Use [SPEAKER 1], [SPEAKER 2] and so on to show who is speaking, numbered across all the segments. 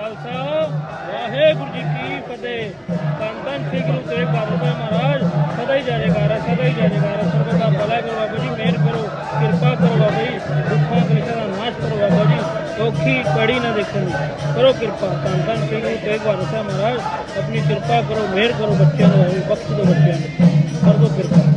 [SPEAKER 1] ਖਾਲਸਾ, ਵਾਹਿਗੁਰੂ ਜੀ ਕੀ ਫਤਿਹ। ਧੰਨ ਧੰਨ ਸ੍ਰੀ ਗੁਰੂ ਤੇਗ ਬਹਾਦਰ ਮਹਾਰਾਜ, ਸਦਾ ਹੀ ਜਾਏਗਾ ਸਦਾ ਹੀ ਜਾਏਗਾ ਸਰਬਤ ਦਾ ਭਲਾ ਕਰੋ ਬਾਬਾ ਜੀ, ਮਿਹਰ ਕਰੋ, ਕਿਰਪਾ ਕਰੋ ਬਾਬਾ ਜੀ, ਦੁੱਖਾਂ ਕਲੇਸ਼ਾਂ ਦਾ ਨਾਸ਼ ਕਰੋ ਬਾਬਾ ਜੀ, ਔਖੀ ਕੜੀ ਨਾ ਦੇਖਣ। ਕਰੋ ਕਿਰਪਾ। ਧੰਨ ਧੰਨ ਸ੍ਰੀ ਗੁਰੂ ਤੇਗ ਬਹਾਦਰ ਮਹਾਰਾਜ, ਆਪਣੀ ਕਿਰਪਾ ਕਰੋ, ਮਿਹਰ ਕਰੋ ਬੱਚਿਆਂ ਨੂੰ ਬਖਸ਼ ਦਿਓ ਬੱਚਿਆਂ ਨੂੰ। ਕਰ ਦਿਓ ਕਿਰਪਾ।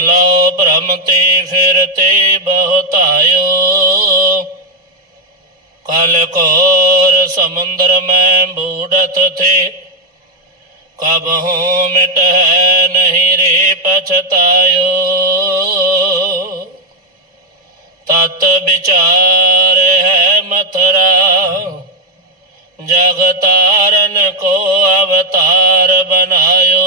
[SPEAKER 2] ਲਓ ਭ੍ਰਮ ਤੇ ਫਿਰ ਤੇ
[SPEAKER 3] ਬਹੁਤਾਇਓ ਕਲ ਕੋਰ ਸਮੁੰਦਰ ਮੈਂ ਬੂੜਤ ਤੇ ਕਬ ਹੂੰ ਮਿਟ ਹੈ ਨਹੀਂ ਰੇ ਪਛਤਾਇਓ। ਤਤ ਵਿਚਾਰ ਹੈ ਮਥਰਾ। ਜਗਤਾਰਨ ਕੋ ਅਵਤਾਰ ਬਨਾਇਓ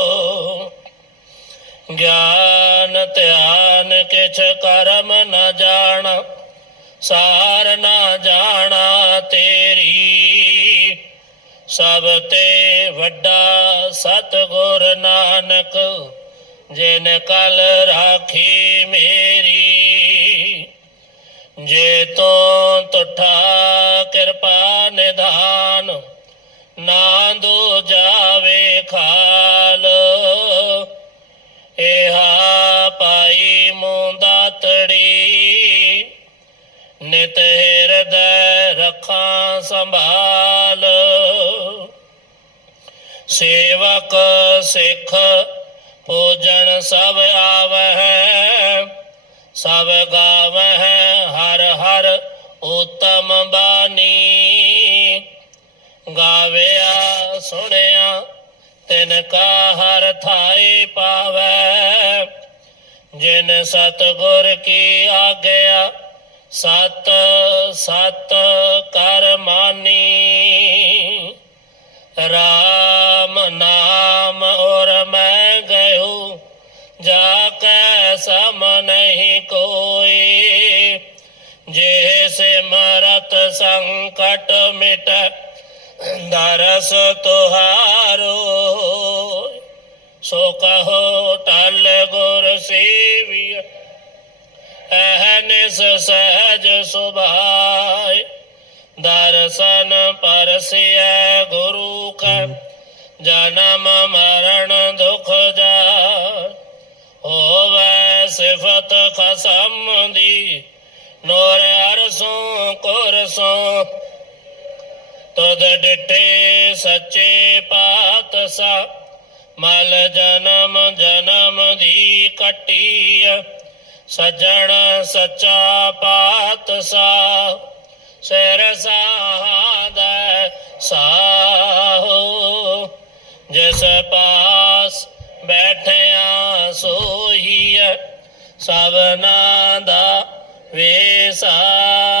[SPEAKER 3] ਗਿਆਨ ਧਿਆਨ ਕਿਛ ਕਰਮ ਨ ਜਾਣ, ਸਾਰ ਨ ਜਾਣਾ ਤੇਰੀ। ਸਭ ਤੇ ਵੱਡਾ ਸਤਗੁਰ ਨਾਨਕ, ਜਿਨ ਕਲ ਰਾਖੀ ਮੇਰੀ। ਜੇ ਤੋ ਤੁਠਾ ਕਿਰਪਾ ਨਿਧਾਨ, ਨਾ ਦੋ ਜਾਵੇ ਖਾ ਨਿਤ ਹਿਰਦੈ ਰੱਖਾਂ ਸੰਭਾਲ। ਸੇਵਕ ਸਿੱਖ ਪੂਜਣ ਸਭ ਆਵਹਿ, ਸਭ ਗਾਵਹਿ, ਹਰ ਹਰ ਉਤਮ ਬਾਣੀ। ਗਾਵਿਆ ਸੁਣਿਆ, ਤਿਨ ਕਾ ਹਰ ਥਾਈ ਪਾਵੈ ਜਿਨ ਸਤਗੁਰ ਕੀ ਆਗਿਆ ਸਤ ਸਤ ਕਰ ਮਾਨੀ। ਰਾਮ ਨਾਮ ਔਰ ਮੈਂ ਗਇਓ, ਜਾ ਕੈ ਸਮ ਨਹੀਂ ਕੋਈ। ਜੇ ਸਿਮਰਤ ਸੰਕਟ ਮਿਟ, ਦਰਸ ਤੁਹਾਰੋ। ਸੋ ਕਹੋ ਟਲ ਗੁਰ ਸੇਵੀਆ ਅਹਨਿਸ ਸਹਜ ਸੁਭਾਏ ਦਰਸ਼ਨ ਪਰਸਿਐ ਗੁਰੂ ਕਾ, ਜਨਮ ਮਰਨ ਦੁਖ ਜਾ ਹੋਵੈ ਸਿਫਤ ਖਸਮ ਦੀ, ਨੋਰ ਅਰਸੋਂ ਕੁਰਸੋਂ ਤਦ ਡਿਠੇ ਸੱਚੇ ਪਾਤਸਾ ਮਲ ਜਨਮ ਜਨਮ ਦੀ ਕੱਟੀ ਸਜਣ ਸੱਚਾ ਪਾਤਸਾ ਸਿਰ ਸਾਦਾ ਸਾਹੋ। ਜਿਸ ਪਾਸ ਬੈਠਿਆ ਸੋਈ ਸਭਨਾ ਦਾ ਵੇਸਾ।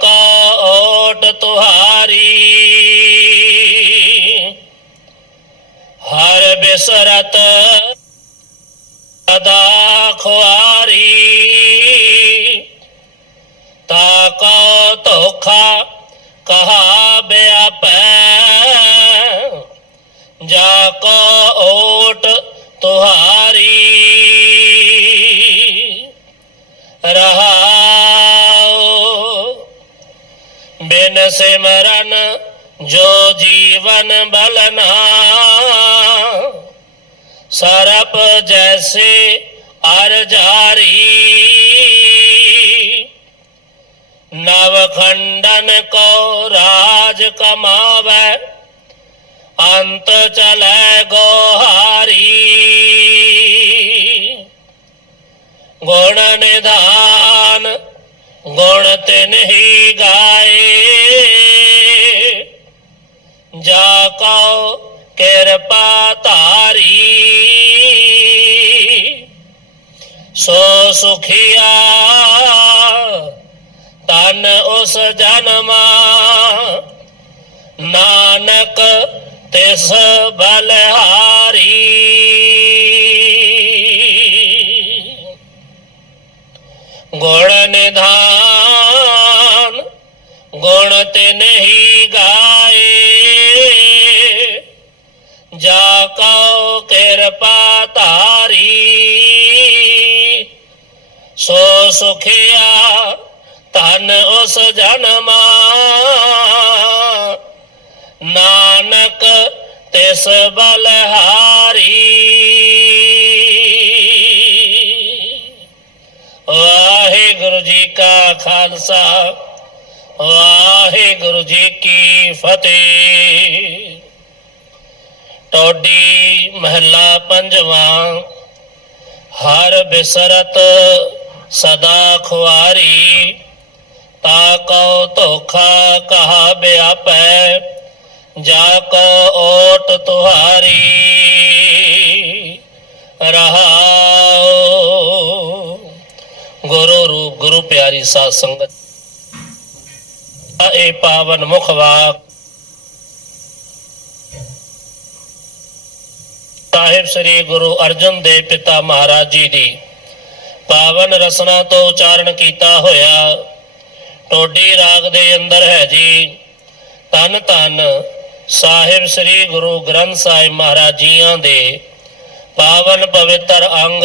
[SPEAKER 3] ਕੋ ਓਟ ਤੁਹਾਰੀ ਹਰ ਬਿਸਰਤ ਅਦਾ ਖੁਆਰੀ ਤਾ ਕੋ ਧੋਖਾ ਕਹਾ ਬਿਆਪੈ ਜਾ ਕੋ ਓਟ ਤੁਹਾਰੀ ਸਿਮਰਨ ਜੋ ਜੀਵਨ ਬਲਨਾ ਸਰਪ ਜੈਸੇ ਅਰ ਜਾਰੀ ਨਵ ਖੰਡਨ ਕੋ ਰਾਜ ਕਮਾਵੇ, ਅੰਤ ਚਲੇ ਗੋਹਾਰੀ। ਗੁਣ ਨਿਧਾਨ ਗੁਣ ਤੇ ਹੀ ਗਾਏ। ਜਾ ਕਉ ਕਿਰਪਾ ਧਾਰੀ। ਸੋ ਸੁਖਿਆ ਤਨ ਉਸ ਜਨਮਾ। ਨਾਨਕ ਤਿਸ ਬਲਹਾਰੀ। ਗੁਣ ਨਿਧਾਨ, ਗੁਣ ਤੇ ਨਹੀਂ ਗਾਏ। ਜਾ ਕਉ ਕਿਰਪਾ ਧਾਰੀ, ਸੋ ਸੁਖਿਆ ਧਨ ਉਸ ਜਨਮਾ। ਨਾਨਕ ਤਿਸ ਬਲਹਾਰੀ। ਵਾਹਿਗੁਰੂ ਜੀ ਕਾ ਖਾਲਸਾ, ਵਾਹਿਗੁਰੂ ਜੀ ਕੀ ਫਤਿਹ। ਟੋਡੀ ਮਹੱਲਾ ਪੰਜਵਾਂ, ਹਰ ਬਿਸਰਤ ਸਦਾ ਖੁਆਰੀ, ਤਾ ਕਉ ਧੋਖਾ ਕਹਾ ਬਿਆਪੈ, ਜਾ ਕੋ ਓਟ ਤੁਹਾਰੀ। ਰਹਾਉ ਗੁਰੂ ਰੂਪ, ਗੁਰੂ ਪਿਆਰੀ ਸਾਧ ਸੰਗਤ। ਇਹ ਪਾਵਨ ਮੁਖ ਵਾਕ। ਸਾਹਿਬ ਸ੍ਰੀ ਗੁਰੂ ਅਰਜਨ ਦੇਵ ਪਿਤਾ ਮਹਾਰਾਜ ਜੀ ਦੀ ਪਾਵਨ ਰਸਨਾ ਤੋਂ ਉਚਾਰਨ ਕੀਤਾ ਹੋਇਆ ਟੋਡੀ ਰਾਗ ਦੇ ਅੰਦਰ ਹੈ ਜੀ ਤਨ ਤਨ ਸਾਹਿਬ ਸ੍ਰੀ ਗੁਰੂ ਗ੍ਰੰਥ ਸਾਹਿਬ ਮਹਾਰਾਜ ਜੀਆਂ ਦੇ ਪਾਵਨ ਪਵਿੱਤਰ ਅੰਗ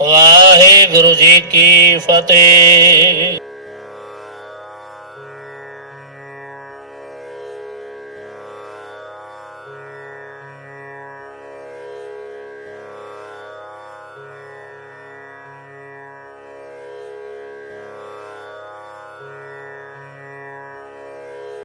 [SPEAKER 3] ਵਾਹਿਗੁਰੂ ਜੀ ਕੀ ਫਤਿਹ।